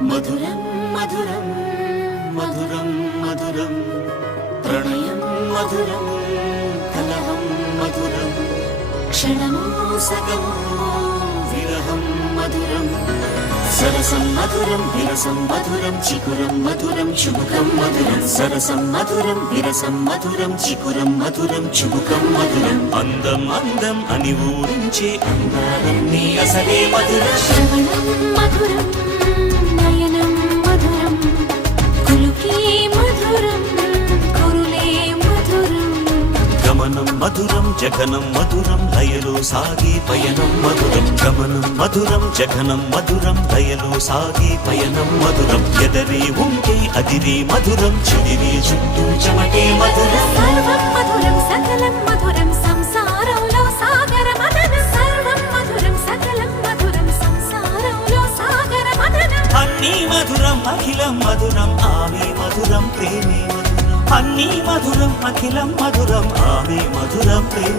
మధురం మధురం మధురం మధురం ప్రణయం మధురం కలహం మధురం క్షణమో సగమో విరహం మధురం సరసం మధురం విరసం మధురం చికురం మధురం చుబుకం మధురం సరసం మధురం విరసం మధురం చికురం మధురం చుబుకం మధురం అందం అందం అని ఊరించే అందాలన్నీ అసలే మధురం శ్రవణం మధురం నయనం మధురం కులుకే మధురం కురులే మధురం గమనం మధురం జగనం మధురం లయలో సాగే పయనం మధురం గమనం మధురం జగనం మధురం లయలో సాగే పయనం మధురం ఎదరే ఉంటే అదిరే మధురం చెదిరే చుట్టూ చెమటే మధురం సర్వం మధురం సకలం మధురం సంసారంలో సాగర మదనం సర్వం మధురం సకలం మధురం సంసారంలో సాగర మదనం అన్నీ మధురం అఖిలం మధురం ఆమె మధురం ప్రేమే మధురం అన్నీ మధురం అఖిలం మధురం ఆమె మధురం ప్రేమ